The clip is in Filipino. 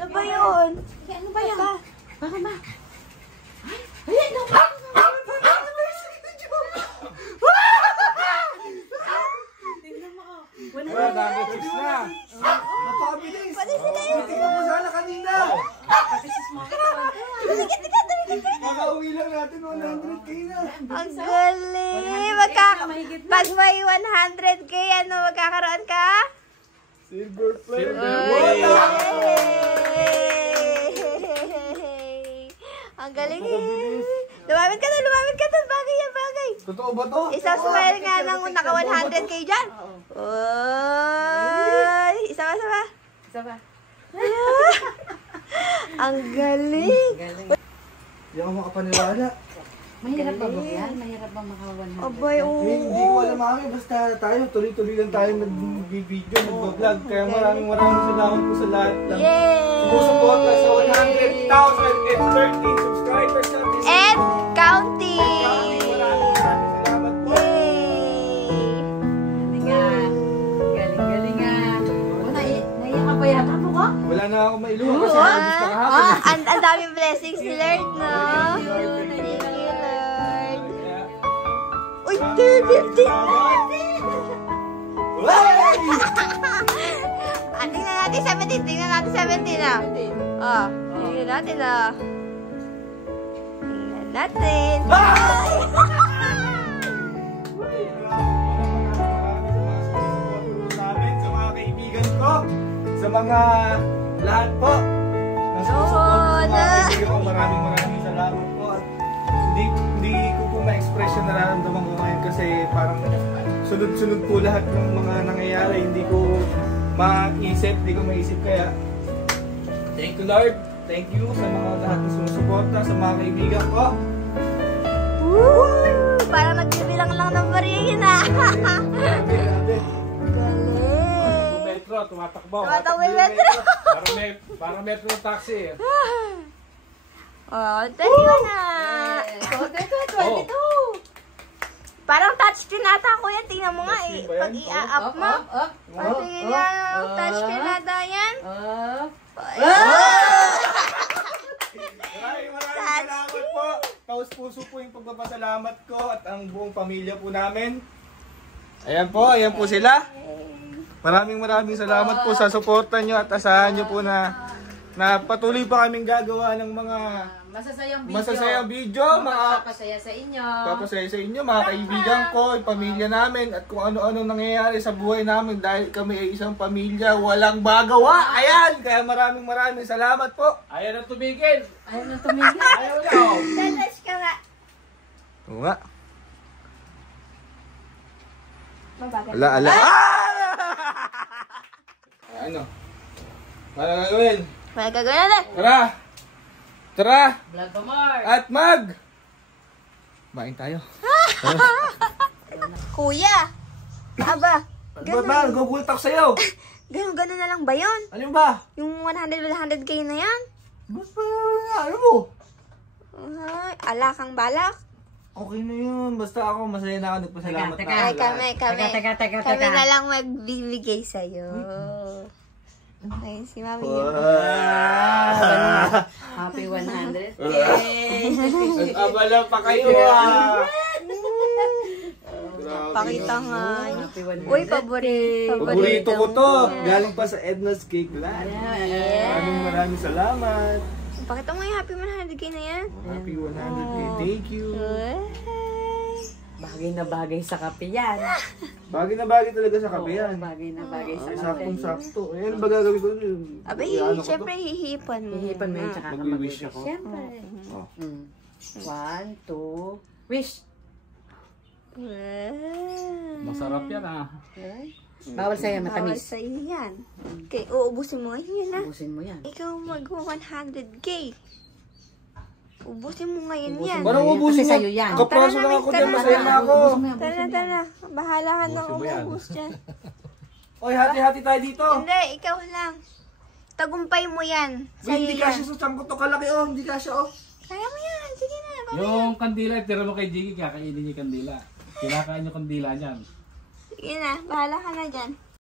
Ano ba yun? Ano ba yan? Bakit ba? Ayan, no. Tingnan mo ako. Wala, nakapis na. Napakabilis. Pati sila yun. Tingnan mo sana kanina. Pati si Smokey. Makauwi lang natin 100k na. Ang galing. Pag may 100k, ano, magkakaroon ka? Silver flame. Ang galing. Lumapit ka na. Bagay yan, bagay. Totoo ba to? Isang smile nga nang naka 100k dyan. Uy. Isa pa. Isa ba? Ang galing. Hindi ako makapaniwala. Mahirap ba ba yan? Mahirap ba makawan mo? Abay, Hindi ko alam mami, basta tayo, tuloy-tuloy lang tayo nag-video, nag-vlog. Kaya maraming salamat po sa lahat ng sumusuporta sa 100,013 subscribers natin. And counting. Maraming salamat po. Galing nga. Naiyak ka ba yata po ka? Wala na ako mailuha kasi gusto kahapon. Ang daming blessings ni Lord, no? Thank you, Lord. Uy, 15! Tingnan natin 17. Tingnan natin 17 na. Oh, tingnan natin na. Tingnan natin. Sa mga kaibigan ko, sa mga lahat po. Maraming salamat po. At hindi ko po ma-express yung nararamdaman ko ngayon kasi parang sunod-sunod po lahat ng mga nangyayari. Hindi ko maisip, kaya thank you Lord. Thank you sa mga lahat na sumusuporta, sa mga kaibigan ko. Woo! Parang nagbibilang lang ng bariyin, ah. Galing. Metro, tumatakbo. Tumatakbo yung metro. Parang metro yung taxi. Oh, 21 na. 22. Parang touchscreen ata ko yan. Tingnan mo nga eh. Pag i-up mo. Tingnan nga touchscreen ata yan. Maraming salamat po. Taos puso po yung pagpapasalamat ko at ang buong pamilya po namin. Ayan po sila. Maraming salamat po sa suporta nyo at asahan nyo po na patuloy pa kaming gagawa ng mga masasayang video, Papasaya sa inyo. papasaya sa inyo, mga kaibigan ko, yung pamilya namin at kung ano-ano nangyayari sa buhay namin dahil kami ay isang pamilya, walang bagawa. Ayan, kaya maraming salamat po. Ayaw na tumigil. Ayaw na tumigil. Ayaw na. Touch ka nga. Oo nga. Mabagal. Ala. Ano? Para gagawin? May gagawin natin. Tara! Vlog pa more. At Bain tayo. Kuya. Aba. Ganun. Gugulat ako sa'yo. Ganun na lang ba yun? Ano ba? Yung 100k na yan? Ba't pa ano mo? Ay, ala kang balak. Okay na yun. Basta ako masaya na ako. Nagpasalamat Teka, na Ay, ako. kami na lang magbibigay sa'yo. Ay, si Mami. Happy 100. Nag-abala pa kayo Pakita nga. Happy 100. Uy, paborito. Paborito ko to. Galing pa sa Edna's Cake Land. Yeah. Maraming salamat. Pakita mo yung happy 100k na yan. Happy 100k. Thank you. Bagay na bagay sa kape yan. Bagay na bagay talaga sa kape yan. Bagay na bagay sa kape. Saktong-sakto. Ayan ba gagawin ko? Abay, Ano ko to? syempre hihipan mo. Hihipan mo yun tsaka ka Mag-wish mag-wish. ako. Siyempre. Oh. 1, 2, wish. Masarap yan ah. Bawal sa'yo, Bawal matamis. sa'yo yan. Okay, uubusin mo ngayon na. Ubusin mo yan. Ikaw mag-100k. Ubusin mo ngayon yan. Parang ubusin Kasi mo. sa'yo yan. Kapraso lang ako dyan. Masaya na ako. Tara. Bahala ka na Ubusin mo yan. umubos dyan. Oy, hati-hati tayo dito. Hindi, ikaw lang. Tagumpay mo yan. Sa'yo Hindi yan. kasya sa tiyan ko to kalaki oh. Hindi kasya oh. Kaya mo yan. Sige na. Yung kandila, tira mo kay Jiggy, kakainin niya yung kandila. Kinakain yung kandila niyan. Sige na. Bahala ka na dyan.